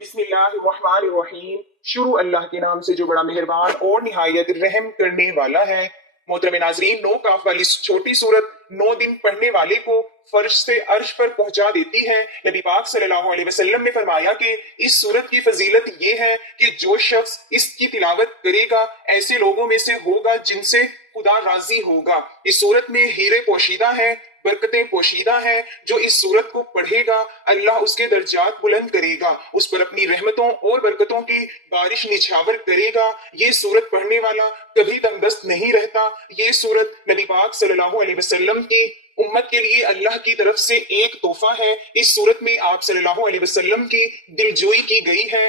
بسم اللہ الرحمن الرحیم۔ شروع اللہ کے نام سے جو بڑا مہربان اور نہایت رحم کرنے والا ہے۔ محترم ناظرین، 9 کاف والی چھوٹی سورت 9 دن پڑھنے والے کو فرش سے عرش پر پہنچا دیتی ہے۔ نبی پاک صلی اللہ علیہ وسلم نے فرمایا کہ اس سورت کی فضیلت یہ ہے کہ جو شخص اس کی تلاوت کرے گا ایسے لوگوں میں سے ہوگا جن سے خدا راضی ہوگا۔ اس سورت میں ہیرے پوشیدہ ہیں، برکتیں پوشیدہ ہیں۔ جو اس سورت کو پڑھے گا اللہ اس کے درجات بلند کرے گا، اس پر اپنی رحمتوں اور برکتوں کی بارش نچھاور کرے گا۔ یہ سورت پڑھنے والا کبھی تنگدست نہیں رہتا۔ یہ سورت نبی پاک صلی اللہ علیہ وسلم کی امت کے لیے اللہ کی طرف سے ایک تحفہ ہے۔ اس سورت میں آپ صلی اللہ علیہ وسلم کی دلجوئی کی گئی ہے۔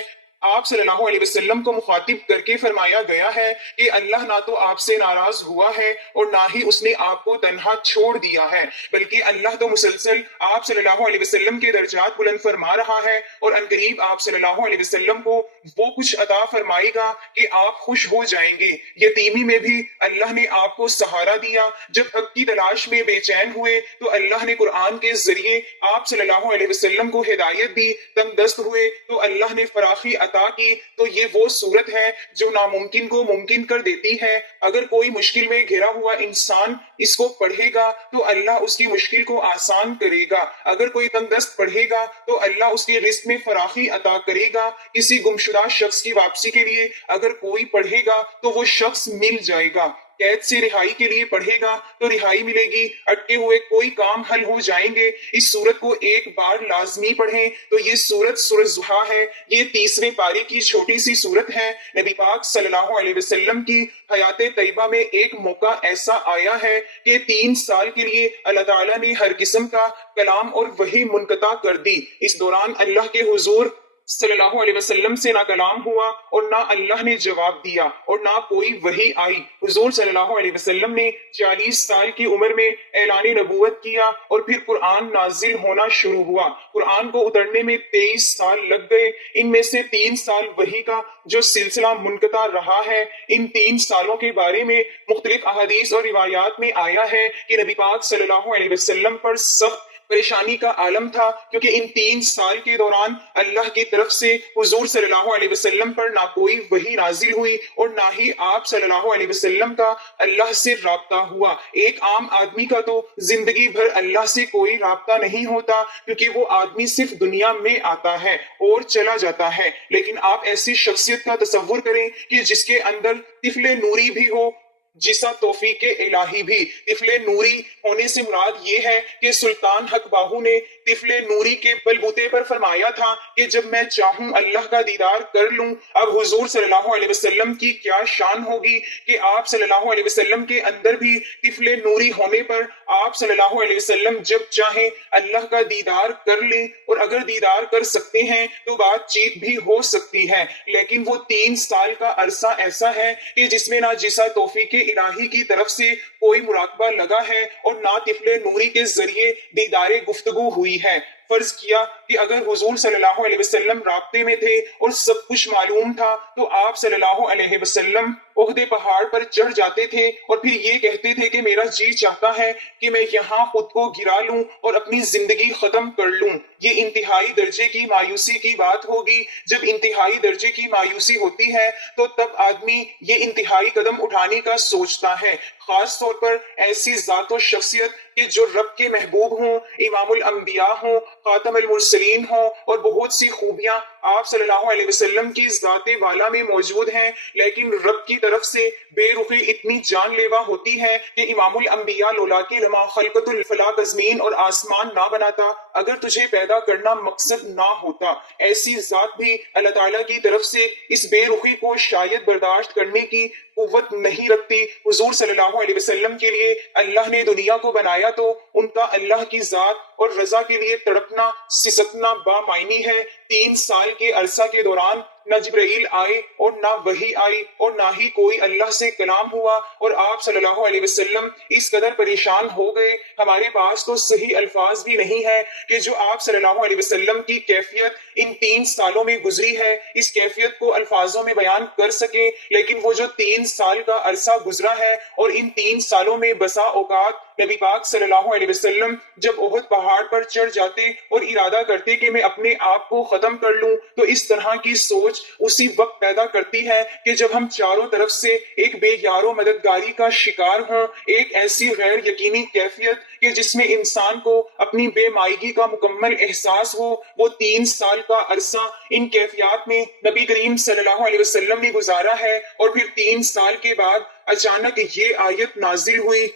آپ صلی اللہ علیہ وسلم کو مخاطب کر کے فرمایا گیا ہے کہ اللہ نہ تو آپ سے ناراض ہوا ہے اور نہ ہی اس نے آپ کو تنہا چھوڑ دیا ہے، بلکہ اللہ تو مسلسل آپ صلی اللہ علیہ وسلم کے درجات بلند فرما رہا ہے اور عنقریب آپ صلی اللہ علیہ وسلم کو وہ کچھ عطا فرمائے گا کہ آپ خوش ہو جائیں گے۔ یتیمی میں بھی اللہ نے آپ کو سہارا دیا۔ جب حق کی تلاش میں بے چین ہوئے تو اللہ نے قرآن کے ذریعے آپ صلی اللہ علیہ وسلم کو ہدایت دی۔ تنگ دست ہوئے تو اللہ نے فراخی عطا کی۔ تو یہ وہ صورت ہے جو ناممکن کو ممکن کر دیتی ہے۔ اگر کوئی مشکل میں گھرا ہوا انسان اس کو پڑھے گا تو اللہ اس کی مشکل کو آسان کرے گا۔ اگر کوئی تنگ دست پڑھے گا تو اللہ اس کے رزق میں فراخی عطا کرے گا۔ کسی گمشدہ شخص کی واپسی کے لیے اگر کوئی پڑھے گا تو وہ شخص مل جائے گا۔ قید سے رہائی کے لیے پڑھے گا تو رہائی ملے گی۔ اٹکے ہوئے کوئی کام حل ہو جائیں گے۔ اس سورت کو ایک بار لازمی پڑھیں۔ تو یہ سورت سورۃ ضحیٰ ہے۔ یہ 30ویں پارے کی چھوٹی سی سورت ہے۔ نبی پاک صلی اللہ علیہ وسلم کی حیات طیبہ میں ایک موقع ایسا آیا ہے کہ 3 سال کے لیے اللہ تعالیٰ نے ہر قسم کا کلام اور وحی منقطع کر دی۔ اس دوران اللہ کے حضور صلی اللہ علیہ وسلم سے نہ کلام ہوا اور نہ اللہ نے جواب دیا اور نہ کوئی وحی آئی۔ حضور صلی اللہ علیہ وسلم نے 40 سال کی عمر میں اعلان نبوت کیا اور پھر قرآن نازل ہونا شروع ہوا۔ قرآن کو اترنے میں 23 سال لگ گئے۔ ان میں سے 3 سال وحی کا جو سلسلہ منقطع رہا ہے۔ ان 3 سالوں کے بارے میں مختلف احادیث اور روایات میں آیا ہے کہ نبی پاک صلی اللہ علیہ وسلم پر سخت پریشانی کا عالم تھا، کیونکہ ان 3 سال کے دوران اللہ کی طرف سے حضور صلی اللہ علیہ وسلم پر نہ کوئی وحی نازل ہوئی اور نہ ہی آپ صلی اللہ علیہ وسلم کا اللہ سے رابطہ ہوا۔ ایک عام آدمی کا تو زندگی بھر اللہ سے کوئی رابطہ نہیں ہوتا، کیونکہ وہ آدمی صرف دنیا میں آتا ہے اور چلا جاتا ہے۔ لیکن آپ ایسی شخصیت کا تصور کریں کہ جس کے اندر طفل نوری بھی ہو، جیسا توفیق الہی بھی۔ طفل نوری ہونے سے مراد یہ ہے کہ سلطان حق باہو نے طفل نوری کے بلبوتے پر فرمایا تھا کہ جب میں چاہوں اللہ کا دیدار کر لوں۔ اب حضور صلی اللہ علیہ وسلم کی کیا شان ہوگی کہ آپ صلی اللہ علیہ وسلم کے اندر بھی طفل نوری ہونے پر آپ صلی اللہ علیہ وسلم جب چاہیں اللہ کا دیدار کر لیں، اور اگر دیدار کر سکتے ہیں تو بات چیت بھی ہو سکتی ہے۔ لیکن وہ 3 سال کا عرصہ ایسا ہے کہ جس میں نہ جیسا توفیق الہی کی طرف سے کوئی مراقبہ لگا ہے اور نہ طفل نوری کے ذریعے دیدار گفتگو ہوئی ہے۔ فرض کیا کہ اگر حضور صلی اللہ علیہ وسلم رابطے میں تھے اور سب کچھ معلوم تھا تو آپ صلی اللہ علیہ وسلم عہد پہاڑ پر چڑھ جاتے تھے اور پھر یہ کہتے تھے کہ میرا جی چاہتا ہے کہ میں یہاں خود کو گرا لوں اور اپنی زندگی ختم کر لوں۔ یہ انتہائی درجے کی مایوسی کی بات ہوگی۔ جب انتہائی درجے کی مایوسی ہوتی ہے تو تب آدمی یہ انتہائی قدم اٹھانے کا سوچتا ہے، خاص طور پر ایسی ذات و شخصیت کہ جو رب کے محبوب ہوں، امام الانبیاء ہوں، خاتم المرسلین ہوں، اور بہت سی خوبیاں آپ صلی اللہ علیہ وسلم کی ذات والا میں موجود ہیں، لیکن رب کی طرف سے بے رخی اتنی جان لیوا ہوتی ہے کہ امام الانبیاء لولا کے لما خلقت الفلاق زمین اور آسمان نہ بناتا اگر تجھے پیدا کرنا مقصد نہ ہوتا۔ ایسی ذات بھی اللہ تعالیٰ کی طرف سے اس بے رخی کو شاید برداشت کرنے کی قوت نہیں رکھتی۔ حضور صلی اللہ علیہ وسلم کے لیے اللہ نے دنیا کو بنایا تو ان کا اللہ کی ذات اور رضا کے لیے تڑپنا سسکنا بامعنی ہے۔ 3 سال کے عرصہ کے دوران نہ جبرائیل آئے اور نہ وحی آئی اور نہ ہی کوئی اللہ سے کلام ہوا، اور آپ صلی اللہ علیہ وسلم اس قدر پریشان ہو گئے، ہمارے پاس تو صحیح الفاظ بھی نہیں ہے کہ جو آپ صلی اللہ علیہ وسلم کی کیفیت ان 3 سالوں میں گزری ہے اس کیفیت کو الفاظوں میں بیان کر سکے۔ لیکن وہ جو 3 سال کا عرصہ گزرا ہے اور ان 3 سالوں میں بسا اوقات نبی پاک صلی اللہ علیہ وسلم جب احد پہاڑ پر چڑھ جاتے اور ارادہ کرتے کہ میں اپنے آپ کو ختم کر لوں، تو اس طرح کی سوچ اسی وقت پیدا کرتی ہے کہ جب ہم چاروں طرف سے ایک بے یار و مددگاری کا شکار ہوں، ایک ایسی غیر یقینی کیفیت کہ جس میں انسان کو اپنی بے مائیگی کا مکمل احساس ہو۔ وہ 3 سال کا عرصہ ان کیفیات میں نبی کریم صلی اللہ علیہ وسلم نے گزارا ہے، اور پھر 3 سال کے بعد اچانک یہ آیت نازل ہوئی،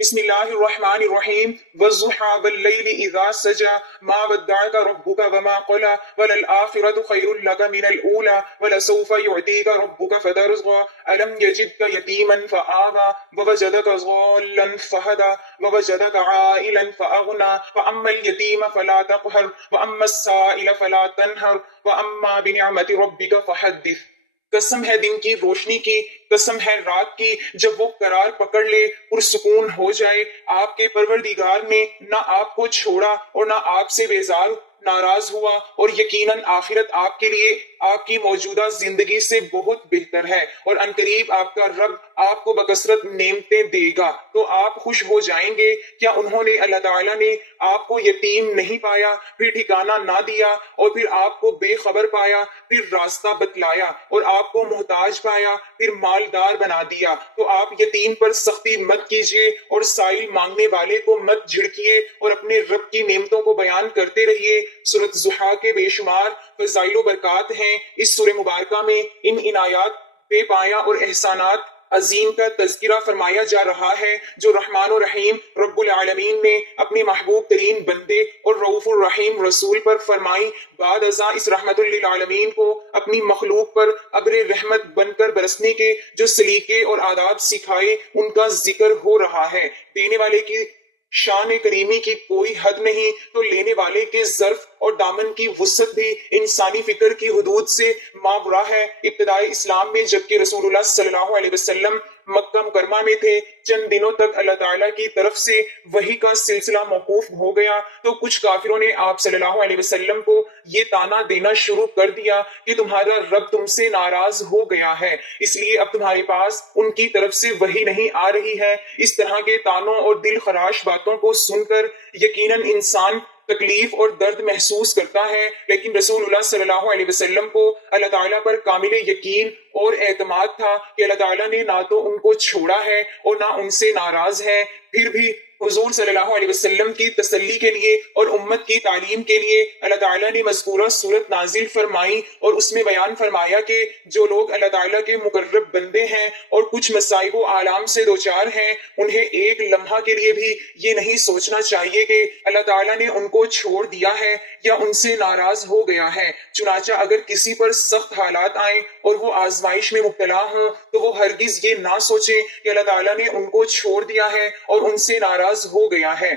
بسم اللہ الرحمن الرحیم، والضحى واللیل اذا سجى ما ودعك ربك وما قلى وللآخرة خیر لك من الأولى ولسوف يعطيك ربك فترضى ألم يجدك يتيما فآوى ووجدك ضالا فهدى ووجدك عائلا فأغنى فأما اليتيم فلا تقهر وأما السائل فلا تنهر وأما بنعمة ربك فحدث۔ قسم ہے دن کی روشنی کی، قسم ہے رات کی، جب وہ قرار پکڑ لے، پرسکون ہو جائے، آپ کے پروردگار نے نہ آپ کو چھوڑا اور نہ آپ سے بیزار ناراض ہوا، اور یقیناً آخرت آپ کے لیے آپ کی موجودہ زندگی سے بہت بہتر ہے، اور عنقریب آپ کا رب آپ کو بکثرت نعمتیں دے گا، تو آپ خوش ہو جائیں گے۔ کیا انہوں نے، اللہ تعالیٰ نے آپ کو یتیم نہیں پایا، پھر ٹھکانہ نہ دیا، اور پھر آپ کو بے خبر پایا، پھر راستہ بتلایا، اور آپ کو محتاج پایا، پھر مالدار بنا دیا؟ تو آپ یتیم پر سختی مت کیجیے اور سائل مانگنے والے کو مت جھڑکیے، اور اپنے رب کی نعمتوں کو بیان کرتے رہیے۔ سورۃ ضحیٰ کے بے شمار فضائل و برکات ہیں۔ اس سورہ مبارکہ میں ان عنایات بے پایہ اور احسانات عظیم کا تذکرہ فرمایا جا رہا ہے جو رحمان و رحیم رب العالمین نے اپنے محبوب ترین بندے اور رؤوف الرحیم رسول پر فرمائی۔ بعد ازاں اس رحمت للعالمین کو اپنی مخلوق پر ابر رحمت بن کر برسنے کے جو سلیقے اور آداب سکھائے ان کا ذکر ہو رہا ہے۔ دینے والے کی شان کریمی کی کوئی حد نہیں، تو لینے والے کے ظرف اور دامن کی وسعت بھی انسانی فکر کی حدود سے مابرا ہے۔ ابتدائے اسلام میں جبکہ رسول اللہ صلی اللہ علیہ وسلم مکہ مکرمہ میں تھے، چند دنوں تک اللہ تعالیٰ کی طرف سے وحی کا سلسلہ موقوف ہو گیا، تو کچھ کافروں نے آپ صلی اللہ علیہ وسلم کو یہ طعنہ دینا شروع کر دیا کہ تمہارا رب تم سے ناراض ہو گیا ہے، اس لیے اب تمہارے پاس ان کی طرف سے وحی نہیں آ رہی ہے۔ اس طرح کے طعنوں اور دل خراش باتوں کو سن کر یقیناً انسان تکلیف اور درد محسوس کرتا ہے، لیکن رسول اللہ صلی اللہ علیہ وسلم کو اللہ تعالیٰ پر کامل یقین اور اعتماد تھا کہ اللہ تعالیٰ نے نہ تو ان کو چھوڑا ہے اور نہ ان سے ناراض ہے۔ پھر بھی حضور صلی اللہ علیہ وسلم کی تسلی کے لیے اور امت کی تعلیم کے لیے اللہ تعالیٰ نے مذکورہ صورت نازل فرمائی، اور اس میں بیان فرمایا کہ جو لوگ اللہ تعالیٰ کے مقرب بندے ہیں اور کچھ مصائب و آلام سے دوچار ہیں، انہیں ایک لمحہ کے لیے بھی یہ نہیں سوچنا چاہیے کہ اللہ تعالیٰ نے ان کو چھوڑ دیا ہے یا ان سے ناراض ہو گیا ہے۔ چنانچہ اگر کسی پر سخت حالات آئیں اور وہ آزمائش میں مبتلا ہوں تو وہ ہرگز یہ نہ سوچے کہ اللہ تعالیٰ نے ان کو چھوڑ دیا ہے اور ان سے ناراض ہو گیا ہے،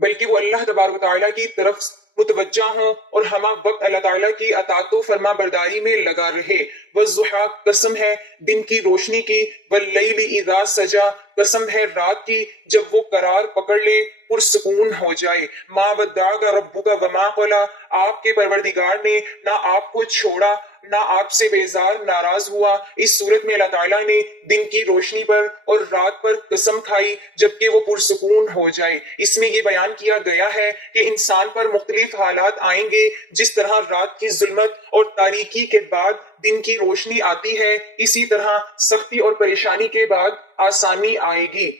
بلکہ وہ اللہ تبارک و تعالیٰ کی طرف متوجہ ہوں اور ہمہ وقت اللہ تعالیٰ کی اطاعت و فرما برداری میں لگا رہے۔ والضحیٰ قسم ہے دن کی روشنی کی، واللیل اذا سجا قسم ہے رات کی جب وہ قرار پکڑ لے، پرسکون ہو جائے۔ ما ودعک ربک وما قلی آپ کے پروردگار نے نہ آپ کو چھوڑا نہ آپ سے بیزار ناراض ہوا۔ اس صورت میں اللہ تعالیٰ نے دن کی روشنی پر اور رات پر قسم کھائی جبکہ وہ پرسکون ہو جائے۔ اس میں یہ بیان کیا گیا ہے کہ انسان پر مختلف حالات آئیں گے، جس طرح رات کی ظلمت اور تاریکی کے بعد دن کی روشنی آتی ہے، اسی طرح سختی اور پریشانی کے بعد آسانی آئے گی۔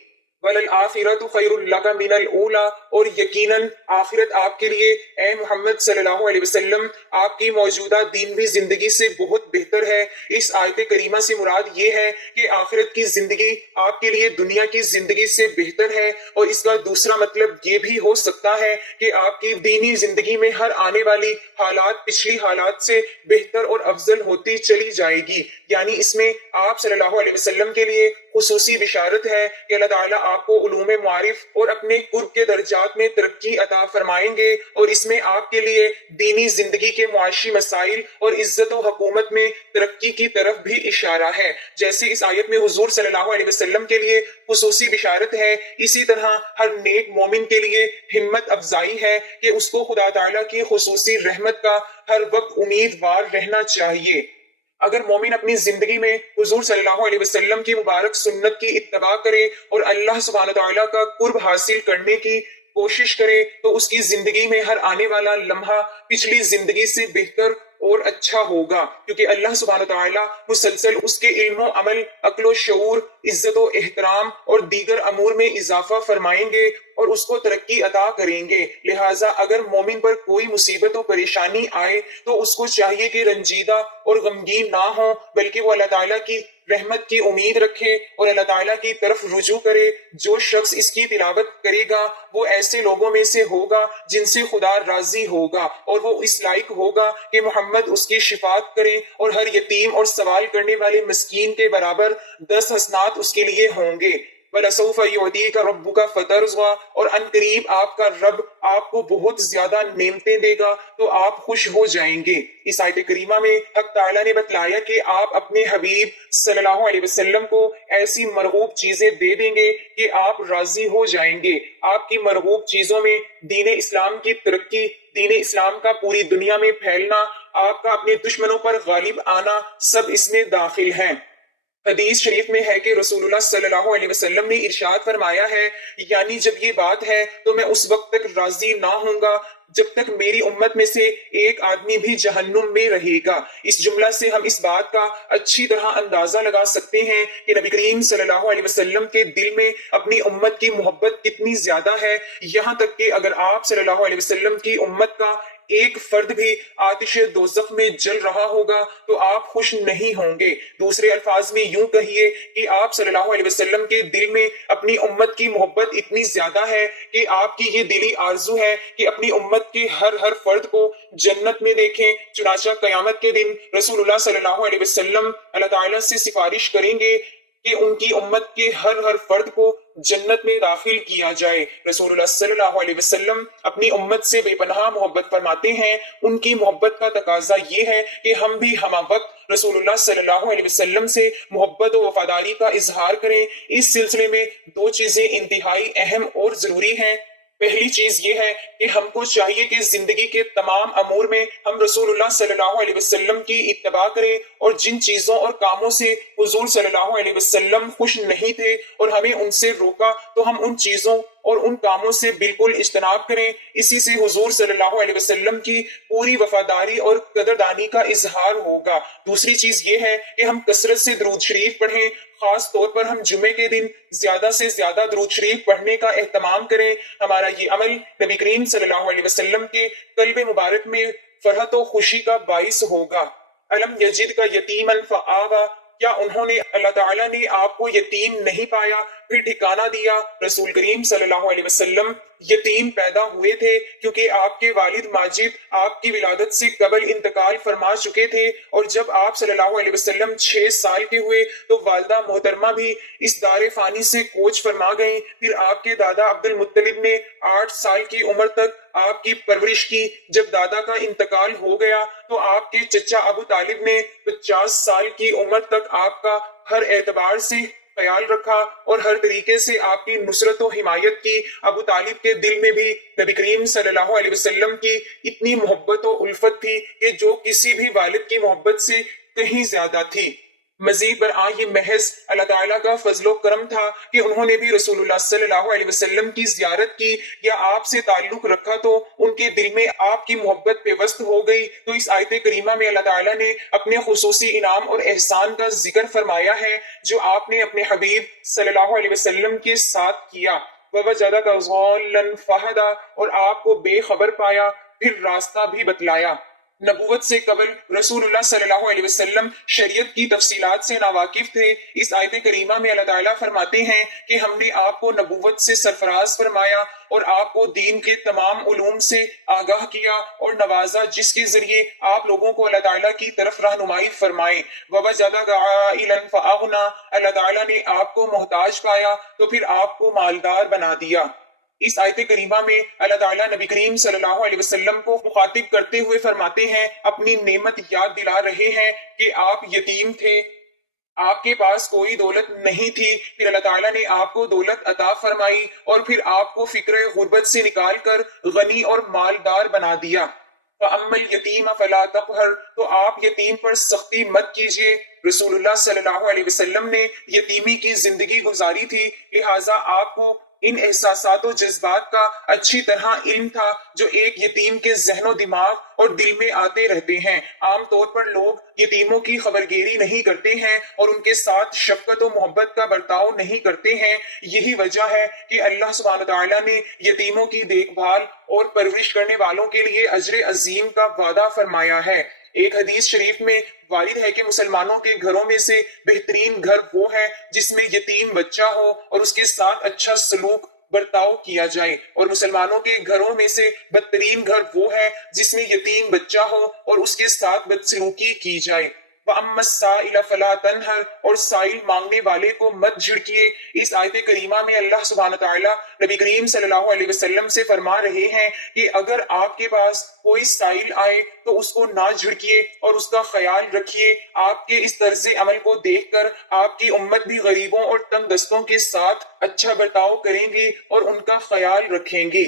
وَلَلْآخِرَةُ خَيْرٌ لَكَ مِنَ الْأُولَى اور یقیناً آخرت آپ کے لیے اے محمد صلی اللہ علیہ وسلم آپ کی موجودہ دینوی زندگی سے بہت بہتر ہے۔ اس آیت کریمہ سے مراد یہ ہے کہ آخرت کی زندگی آپ کے لیے دنیا کی زندگی سے بہتر ہے، اور اس کا دوسرا مطلب یہ بھی ہو سکتا ہے کہ آپ کی دینی زندگی میں ہر آنے والی حالات پچھلی حالات سے بہتر اور افضل ہوتی چلی جائے گی، یعنی اس میں آپ صلی اللہ علیہ وسلم کے لیے خصوصی بشارت ہے کہ اللہ تعالیٰ آپ کو علوم معارف اور اپنے قرب کے درجات میں ترقی عطا فرمائیں گے، اور اس میں آپ کے لیے دینی زندگی کے معاشی مسائل اور عزت و حکومت میں ترقی کی طرف بھی اشارہ ہے۔ جیسے اس آیت میں حضور صلی اللہ علیہ وسلم کے لیے خصوصی بشارت ہے، اسی طرح ہر نیک مومن کے لیے ہمت افزائی ہے کہ اس کو خدا تعالیٰ کی خصوصی رحمت کا ہر وقت امیدوار رہنا چاہیے۔ اگر مومن اپنی زندگی میں حضور صلی اللہ علیہ وسلم کی مبارک سنت کی اتباع کرے اور اللہ سبحانہ تعالیٰ کا قرب حاصل کرنے کی کوشش کرے تو اس کی زندگی میں ہر آنے والا لمحہ پچھلی زندگی سے بہتر اور اچھا ہوگا، کیونکہ اللہ سبحانہ تعالیٰ مسلسل اس کے علم و عمل، عقل و شعور، عزت و احترام اور دیگر امور میں اضافہ فرمائیں گے اور اس کو ترقی عطا کریں گے۔ لہٰذا اگر مومن پر کوئی مصیبت و پریشانی آئے تو اس کو چاہیے کہ رنجیدہ اور غمگین نہ ہو، بلکہ وہ اللہ تعالیٰ کی رحمت کی امید رکھے اور اللہ تعالیٰ کی طرف رجوع کرے۔ جو شخص اس کی تلاوت کرے گا وہ ایسے لوگوں میں سے ہوگا جن سے خدا راضی ہوگا، اور وہ اس لائق ہوگا کہ محمد اس کی شفاعت کرے، اور ہر یتیم اور سوال کرنے والے مسکین کے برابر 10 حسنات اس کے لیے ہوں گے۔ وَلَسَوْفَ يُعْطِيكَ رَبُّكَ فَتَرْضَىٰ، اور ان قریب آپ کا رب آپ کو بہت زیادہ نعمتیں دے گا تو آپ خوش ہو جائیں گے۔ اس آیت کریمہ میں حق تعالیٰ نے بتلایا کہ آپ اپنے حبیب صلی اللہ علیہ وسلم کو ایسی مرغوب چیزیں دے دیں گے کہ آپ راضی ہو جائیں گے۔ آپ کی مرغوب چیزوں میں دین اسلام کی ترقی، دین اسلام کا پوری دنیا میں پھیلنا، آپ کا اپنے دشمنوں پر غالب آنا، سب اس میں داخل ہیں۔ حدیث شریف میں ہے کہ رسول اللہ صلی اللہ علیہ وسلم نے ارشاد فرمایا ہے، یعنی جب یہ بات ہے تو میں اس وقت تک راضی نہ ہوں گا جب تک میری امت میں سے ایک آدمی بھی جہنم میں رہے گا۔ اس جملہ سے ہم اس بات کا اچھی طرح اندازہ لگا سکتے ہیں کہ نبی کریم صلی اللہ علیہ وسلم کے دل میں اپنی امت کی محبت کتنی زیادہ ہے، یہاں تک کہ اگر آپ صلی اللہ علیہ وسلم کی امت کا ایک فرد بھی آتش دوزخ میں جل رہا ہوگا تو آپ خوش نہیں ہوں گے۔ دوسرے الفاظ میں یوں کہیے کہ آپ صلی اللہ علیہ وسلم کے دل میں اپنی امت کی محبت اتنی زیادہ ہے کہ آپ کی یہ دلی آرزو ہے کہ اپنی امت کے ہر فرد کو جنت میں دیکھیں۔ چنانچہ قیامت کے دن رسول اللہ صلی اللہ علیہ وسلم اللہ تعالیٰ سے سفارش کریں گے کہ ان کی امت کے ہر فرد کو جنت میں داخل کیا جائے۔ رسول اللہ صلی اللہ علیہ وسلم اپنی امت سے بے پناہ محبت فرماتے ہیں۔ ان کی محبت کا تقاضا یہ ہے کہ ہم بھی ہمہ وقت رسول اللہ صلی اللہ علیہ وسلم سے محبت و وفاداری کا اظہار کریں۔ اس سلسلے میں دو چیزیں انتہائی اہم اور ضروری ہیں۔ پہلی چیز یہ ہے کہ ہم کو چاہیے کہ زندگی کے تمام امور میں ہم رسول اللہ صلی اللہ علیہ وسلم کی اتباع کریں، اور جن چیزوں اور کاموں سے حضور صلی اللہ علیہ وسلم خوش نہیں تھے اور ہمیں ان سے روکا تو ہم ان چیزوں اور ان کاموں سے بالکل اجتناب کریں۔ اسی سے حضور صلی اللہ علیہ وسلم کی پوری وفاداری اور قدردانی کا اظہار ہوگا۔ دوسری چیز یہ ہے کہ ہم کثرت سے درود شریف پڑھیں، خاص طور پر ہم جمعے کے دن زیادہ سے زیادہ درود شریف پڑھنے کا اہتمام کریں۔ ہمارا یہ عمل نبی کریم صلی اللہ علیہ وسلم کے قلب مبارک میں فرحت و خوشی کا باعث ہوگا۔ الم یجد کا یتیما فآویٰ، کیا انہوں نے اللہ تعالیٰ نے آپ کو یتیم نہیں پایا پھر ٹھکانہ دیا؟ رسول کریم صلی اللہ علیہ وسلم یتیم پیدا ہوئے تھے کیونکہ آپ کے والد ماجد آپ کی ولادت سے قبل انتقال فرما چکے تھے، اور جب آپ صلی اللہ علیہ وسلم 6 سال کے ہوئے تو والدہ محترمہ بھی اس دار فانی سے کوچ فرما گئیں۔ پھر آپ کے دادا عبد المطلب نے 8 سال کی عمر تک آپ کی پرورش کی۔ جب دادا کا انتقال ہو گیا تو آپ کے چچا ابو طالب نے 50 سال کی عمر تک آپ کا ہر اعتبار سے خیال رکھا اور ہر طریقے سے آپ کی نصرت و حمایت کی۔ ابو طالب کے دل میں بھی نبی کریم صلی اللہ علیہ وسلم کی اتنی محبت و الفت تھی کہ جو کسی بھی والد کی محبت سے کہیں زیادہ تھی۔ مزید برآں یہ محض اللہ تعالیٰ کا فضل و کرم تھا کہ انہوں نے بھی رسول اللہ صلی اللہ علیہ وسلم کی زیارت کی یا آپ سے تعلق رکھا تو ان کے دل میں آپ کی محبت پیوست ہو گئی۔ تو اس آیت کریمہ میں اللہ تعالیٰ نے اپنے خصوصی انعام اور احسان کا ذکر فرمایا ہے جو آپ نے اپنے حبیب صلی اللہ علیہ وسلم کے ساتھ کیا۔ وَوَجَدَكَ ضَالًّا فَهَدَىٰ، اور آپ کو بے خبر پایا پھر راستہ بھی بتلایا۔ نبوت سے قبل رسول اللہ صلی اللہ علیہ وسلم شریعت کی تفصیلات سے ناواقف تھے۔ اس آیت کریمہ میں اللہ تعالیٰ فرماتے ہیں کہ ہم نے آپ کو نبوت سے سرفراز فرمایا اور آپ کو دین کے تمام علوم سے آگاہ کیا اور نوازا، جس کے ذریعے آپ لوگوں کو اللہ تعالیٰ کی طرف رہنمائی فرمائے۔ وَوَجَدَكَ عَائِلًا فَأَغْنَىٰ، اللہ تعالیٰ نے آپ کو محتاج پایا تو پھر آپ کو مالدار بنا دیا۔ اس آیت کریمہ میں اللہ تعالیٰ نبی کریم صلی اللہ علیہ وسلم کو مخاطب کرتے ہوئے فرماتے ہیں، اپنی نعمت یاد دلا رہے ہیں کہ آپ یتیم تھے، آپ کے پاس کوئی دولت نہیں تھی، پھر اللہ تعالیٰ نے آپ کو دولت عطا فرمائی اور پھر آپ کو فکر غربت سے نکال کر غنی اور مالدار بنا دیا۔ فَأَمَّا الْيَتِيمَ فَلَا تَقْهَرْ، تو آپ یتیم پر سختی مت کیجیے۔ رسول اللہ صلی اللہ علیہ وسلم نے یتیمی کی زندگی گزاری تھی، لہٰذا آپ کو ان احساسات و جذبات کا اچھی طرح علم تھا جو ایک یتیم کے ذہن و دماغ اور دل میں آتے رہتے ہیں۔ عام طور پر لوگ یتیموں کی خبرگیری نہیں کرتے ہیں اور ان کے ساتھ شفقت و محبت کا برتاؤ نہیں کرتے ہیں۔ یہی وجہ ہے کہ اللہ سبحانہ تعالیٰ نے یتیموں کی دیکھ بھال اور پرورش کرنے والوں کے لیے اجر عظیم کا وعدہ فرمایا ہے۔ ایک حدیث شریف میں وارد ہے کہ مسلمانوں کے گھروں میں سے بہترین گھر وہ ہے جس میں یتیم بچہ ہو اور اس کے ساتھ اچھا سلوک برتاؤ کیا جائے، اور مسلمانوں کے گھروں میں سے بدترین گھر وہ ہے جس میں یتیم بچہ ہو اور اس کے ساتھ بدسلوکی کی جائے۔ وَأَمَّا السَّائِلَ فَلَا تَنْهَرْ، اور سائل مانگنے والے کو مت جھڑکیے۔ اس آیت کریمہ میں اللہ سبحانہ تعالیٰ نبی کریم صلی اللہ علیہ وسلم سے فرما رہے ہیں کہ اگر آپ کے پاس کوئی سائل آئے تو اس کو نہ جھڑکیے اور اس کا خیال رکھیے۔ آپ کے اس طرز عمل کو دیکھ کر آپ کی امت بھی غریبوں اور تنگ دستوں کے ساتھ اچھا برتاؤ کریں گی اور ان کا خیال رکھیں گی۔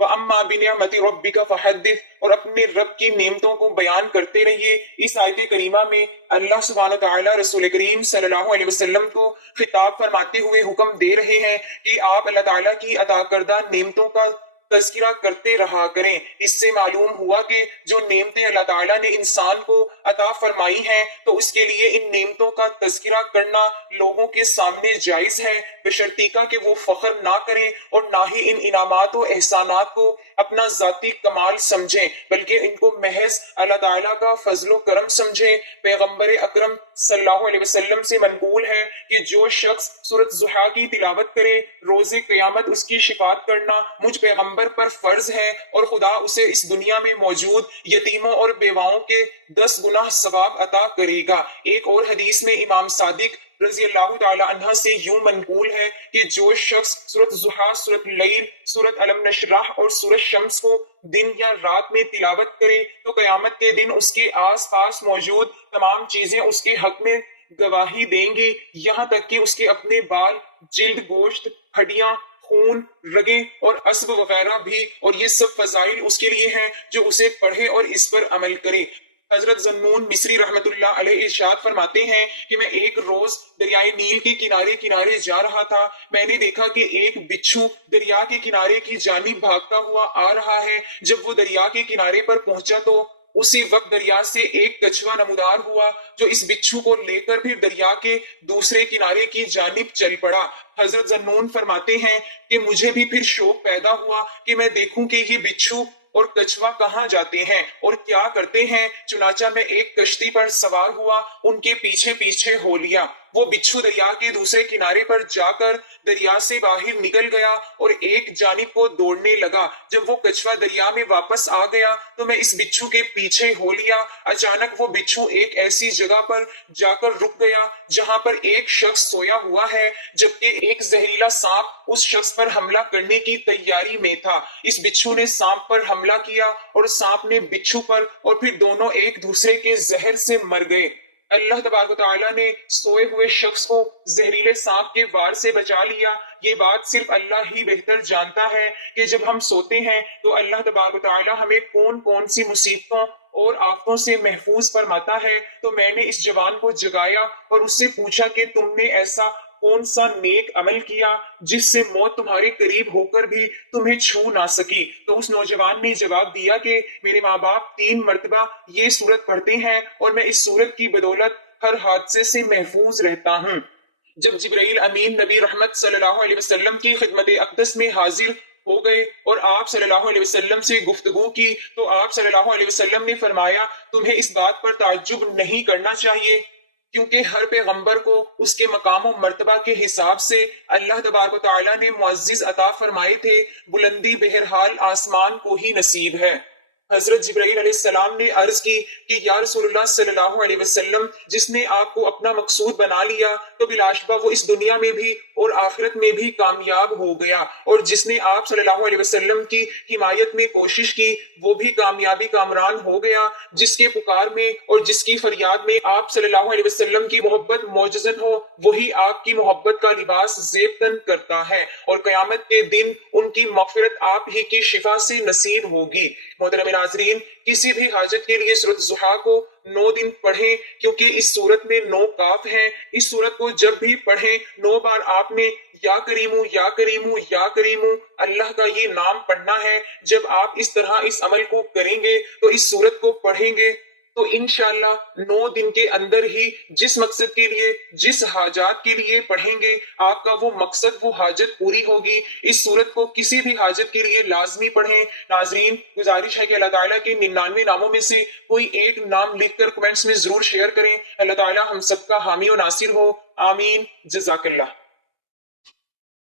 وَأَمَّا بِنِعْمَةِ رَبِّكَ فَحَدِّثْ، اور اپنے رب کی نعمتوں کو بیان کرتے رہیے۔ اس آیت کریمہ میں اللہ سبحانہ تعالیٰ رسول کریم صلی اللہ علیہ وسلم کو خطاب فرماتے ہوئے حکم دے رہے ہیں کہ آپ اللہ تعالیٰ کی عطا کردہ نعمتوں کا تذکرہ کرتے رہا کریں۔ اس سے معلوم ہوا کہ جو نعمتیں اللہ تعالیٰ نے انسان کو عطا فرمائی ہیں تو اس کے لیے ان نعمتوں کا تذکرہ کرنا لوگوں کے سامنے جائز ہے، بشرطیکہ کہ وہ فخر نہ کریں اور نہ ہی ان انعامات و احسانات کو اپنا ذاتی کمال سمجھیں، بلکہ ان کو محض اللہ تعالیٰ کا فضل و کرم سمجھیں۔ پیغمبر اکرم صلی اللہ علیہ وسلم سے منقول ہے کہ جو شخص سورۃ ضحیٰ کی تلاوت کرے، روز قیامت اس کی شفاعت کرنا مجھ پیغمبر پر فرض ہے اور خدا اسے اس دنیا میں موجود یتیموں اور بیواؤں کے 10 گنا ثواب عطا کرے گا۔ ایک اور حدیث میں امام صادق رضی اللہ تعالی عنہ سے یوں منقول ہے کہ جو شخص سورۃ ضحیٰ، سورۃ لیل، سورۃ علم نشرح اور سورۃ شمس کو دن یا رات میں تلاوت کرے تو قیامت کے دن اس کے آس پاس موجود تمام چیزیں اس کے حق میں گواہی دیں گی، یہاں تک کہ اس کے اپنے بال، جلد، گوشت، ہڈیاں، خون، رگیں اور عصب وغیرہ بھی، اور یہ سب فضائل اس کے لیے ہیں جو اسے پڑھے اور اس پر عمل کرے۔ حضرت ذنون مصری رحمت اللہ علیہ ارشاد فرماتے ہیں کہ میں ایک روز دریائے نیل کے کنارے کنارے جا رہا تھا، میں نے دیکھا کہ ایک بچھو دریا کے کنارے کی جانب بھاگتا ہوا آ رہا ہے۔ جب وہ دریا کے کنارے پر پہنچا تو اسی وقت دریا سے ایک کچھوا نمودار ہوا جو اس بچھو کو لے کر پھر دریا کے دوسرے کنارے کی جانب چل پڑا۔ حضرت ذنون فرماتے ہیں کہ مجھے بھی پھر شوق پیدا ہوا کہ میں دیکھوں کہ یہ بچھو اور کچھوا کہاں جاتے ہیں اور کیا کرتے ہیں، چنانچہ میں ایک کشتی پر سوار ہوا، ان کے پیچھے پیچھے ہو لیا۔ وہ بچھو دریا کے دوسرے کنارے پر جا کر دریا سے باہر نکل گیا اور ایک جانب کو دوڑنے لگا۔ جب وہ کچھوا دریا میں واپس آ گیا تو میں اس بچھو کے پیچھے ہو لیا۔ اچانک وہ بچھو ایک ایسی جگہ پر جا کر رک گیا جہاں پر ایک شخص سویا ہوا ہے، جبکہ ایک زہریلا سانپ اس شخص پر حملہ کرنے کی تیاری میں تھا۔ اس بچھو نے سانپ پر حملہ کیا اور سانپ نے بچھو پر، اور پھر دونوں ایک دوسرے کے زہر سے مر گئے۔ اللہ تبارک و تعالیٰ نے سوئے ہوئے شخص کو زہریلے سانپ کے وار سے بچا لیا۔ یہ بات صرف اللہ ہی بہتر جانتا ہے کہ جب ہم سوتے ہیں تو اللہ تبارک و تعالیٰ ہمیں کون کون سی مصیبتوں اور آفتوں سے محفوظ فرماتا ہے۔ تو میں نے اس جوان کو جگایا اور اس سے پوچھا کہ تم نے ایسا کون سا نیک عمل کیا جس سے موت تمہارے قریب ہو کر بھی تمہیں چھو نہ سکی؟ تو اس نوجوان نے جواب دیا کہ میرے ماں باپ 3 مرتبہ یہ سورت پڑھتے ہیں اور میں اس سورت کی بدولت ہر حادثے سے محفوظ رہتا ہوں۔ جب جبرائیل امین نبی رحمت صلی اللہ علیہ وسلم کی خدمت اقدس میں حاضر ہو گئے اور آپ صلی اللہ علیہ وسلم سے گفتگو کی تو آپ صلی اللہ علیہ وسلم نے فرمایا تمہیں اس بات پر تعجب نہیں کرنا چاہیے کیونکہ ہر پیغمبر کو اس کے مقام و مرتبہ کے حساب سے اللہ تبارک و تعالیٰ نے معزز عطا فرمائے تھے، بلندی بہرحال آسمان کو ہی نصیب ہے۔ حضرت جبرائیل علیہ السلام نے عرض کی کہ یا رسول اللہ صلی اللہ علیہ وسلم، جس نے آپ کو اپنا مقصود بنا لیا تو بلا شبہ وہ اس دنیا میں بھی اور آخرت میں بھی کامیاب ہو گیا، اور جس نے آپ صلی اللہ علیہ وسلم کی حمایت میں کوشش کی وہ بھی کامیابی کامران ہو گیا۔ جس کے پکار میں اور جس کی فریاد میں آپ صلی اللہ علیہ وسلم کی محبت معجزن ہو، وہی آپ کی محبت کا لباس زیب تن کرتا ہے، اور قیامت کے دن ان کی مغفرت آپ ہی کی شفا سے نصیب ہوگی۔ محترم ناظرین، کسی بھی حاجت کے لیے سورۃ الضحیٰ کو 9 دن پڑھیں، کیونکہ اس سورت میں 9 کاف ہیں۔ اس سورت کو جب بھی پڑھیں 9 بار آپ نے یا کریمو یا کریمو یا کریمو اللہ کا یہ نام پڑھنا ہے۔ جب آپ اس طرح اس عمل کو کریں گے تو اس سورت کو پڑھیں گے تو انشاءاللہ 9 دن کے اندر ہی جس مقصد کے لیے، جس حاجات کے لیے پڑھیں گے، آپ کا وہ مقصد، وہ حاجت پوری ہوگی۔ اس صورت کو کسی بھی حاجت کے لیے لازمی پڑھیں۔ ناظرین، گزارش ہے کہ اللہ تعالیٰ کے 99 ناموں میں سے کوئی ایک نام لکھ کر کمنٹس میں ضرور شیئر کریں۔ اللہ تعالیٰ ہم سب کا حامی و ناصر ہو، آمین۔ جزاک اللہ۔